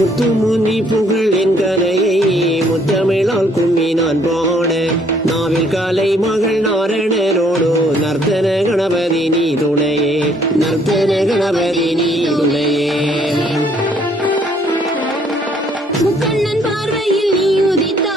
முத்துமுனி புகழ் என் கலையை முத்தமிழால் கும்மி நான் பாட. நாவில் காலை மகள் நாரணரோடு நர்த்தன கணபதி நீ துணையே. நர்த்தன கணபதி நீ துணையே. முக்கண்ணன் பார்வையில் நீ உதித்த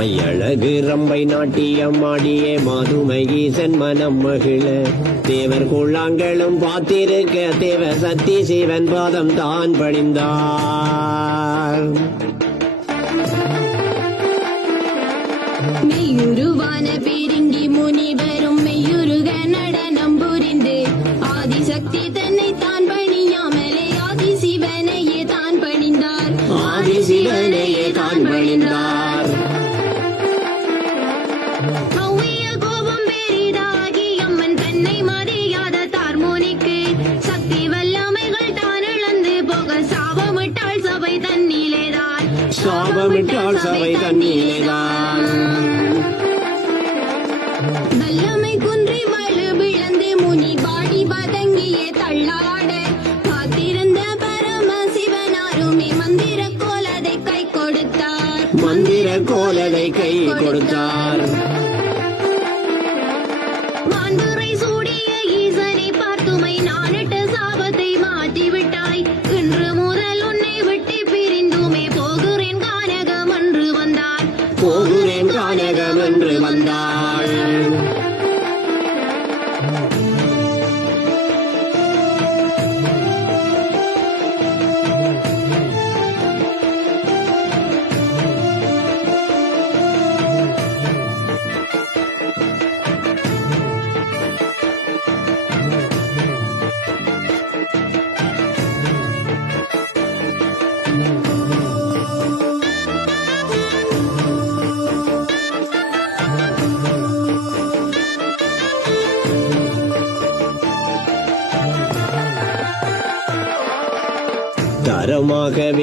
மையழகு ரம்பை நாட்டியம் ஆடிய மாதுமகீசன் மனம் மகிழ. தேவர் குள்ளாங்களும் பார்த்திருக்க தேவ சக்தி சிவன் பாதம் தான் பணிந்தார் வல்லமை குன்றி வலு விழந்து முனி பாடி பதங்கியே தள்ளாட காத்திருந்த பரம சிவனாருமே மந்திர கோலதை கை கொடுத்தார். மந்திர கோலதை கை கொடுத்தார்.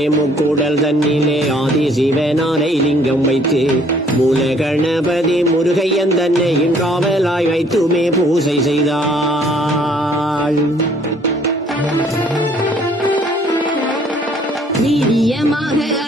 முக்கூடல் தன்னிலே ஆதி சிவனாரை லிங்கம் வைத்து மூல கணபதி முருகையன் தன்னையும் காவலாய் வைத்துமே பூசை செய்தாள். வீரியமாக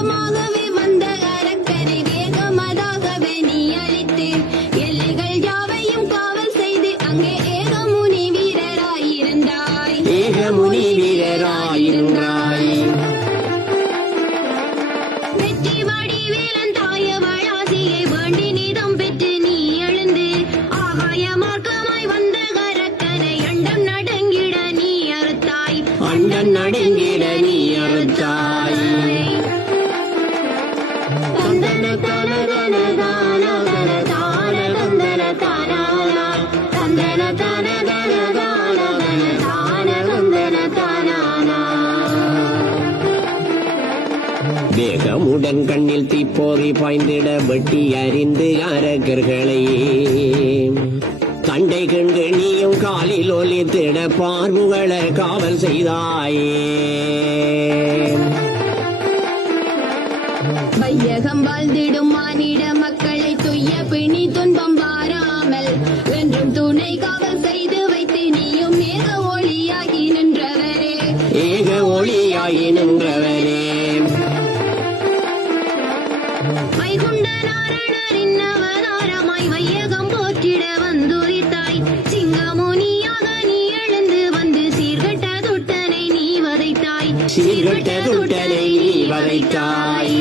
வேகமாகவே வந்த அரக்கரை வேகமதாகவே நீ அழித்து எல்லைகள் யாவையும் காவல் செய்து அங்கே ஏகமுனி வீரராயிருந்தாய். ஏகமுனி வீரராயிருந்தாய். வெற்றி வாடி வேலன் தாய வளாசியை வேண்டி நிதம் அறுத்தாய். அண்டம் நடங்கிட நீ அறு வேகமுடன் கண்ணில் தீப்போரி பாய்ந்திட வெட்டி அறிந்து அரக்கர்களை. கண்டை கண்டு நீயும் காலில் ஒலித்திட பார்வுகள காவல் செய்தாயே. வையகம் வாழ்ந்திடும் மானிட மக்களை துய்ய பிணி துன்பம் வாராமல் என்றும் துணை காவல் செய்து வைத்து நீயும் மேக ஒளியாகி நின்றவரே. ஏக ஒளியாகி நின்றவரே சிங்கமுனியாக நீ வதைத்தாய்.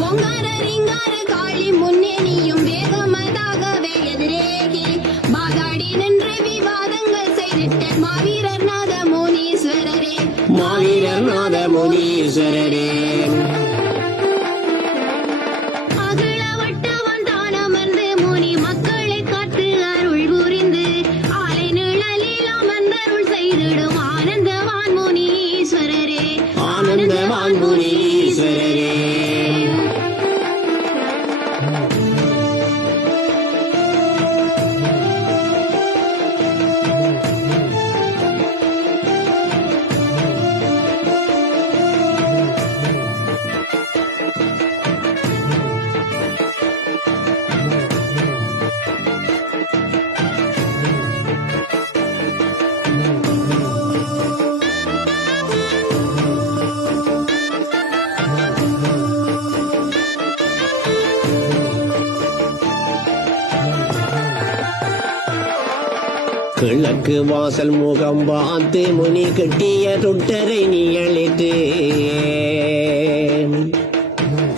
ஓங்கார ரீங்கார காளி முன்னே நீயும் வேகமதாகவே எதிரேகி. வாதாடி நின்று விவாதங்கள் செய்திட்ட மாவீரர் நாத முனீஸ்வரரே மாவீரர் நாத முனீஸ்வரரே Oh. வடக்கு வாசல் முகம் பார்த்து முனி கட்டிய தொட்டரை நீ அழைத்து.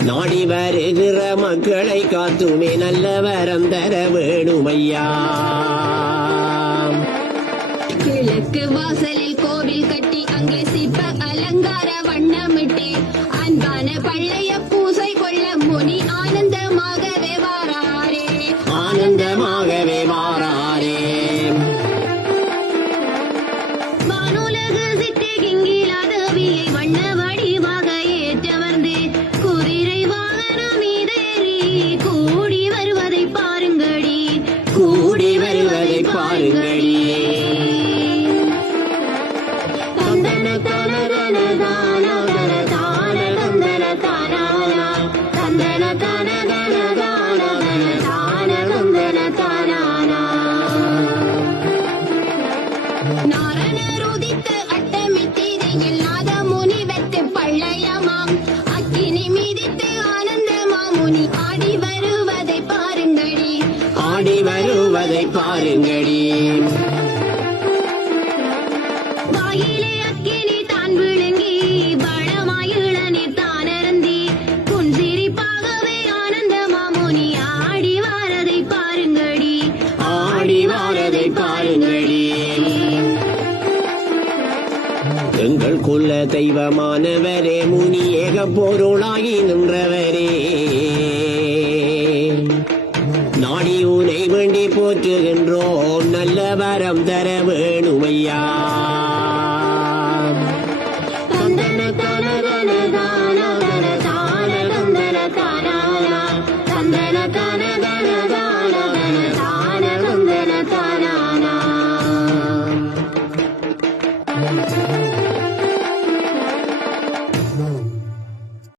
நாடி வருகிற மக்களை காத்துமே நல்ல வரம் தர வேணுமையா? வருவதை பாருங்களே வாயிலே அக்கினி தான் விழுங்கி இளநீர் தான் அருந்தி. புன்சிரிப்பாகவே ஆனந்த மாமுனி ஆடி வாரதை பாருங்கடி. ஆடி வாரதை எங்கள் குல தெய்வமானவரே முனி ஏக பொருளாகி நின்றவரே. போற்றுகின்றோம். நல்ல வரம் தர வேணுமையா?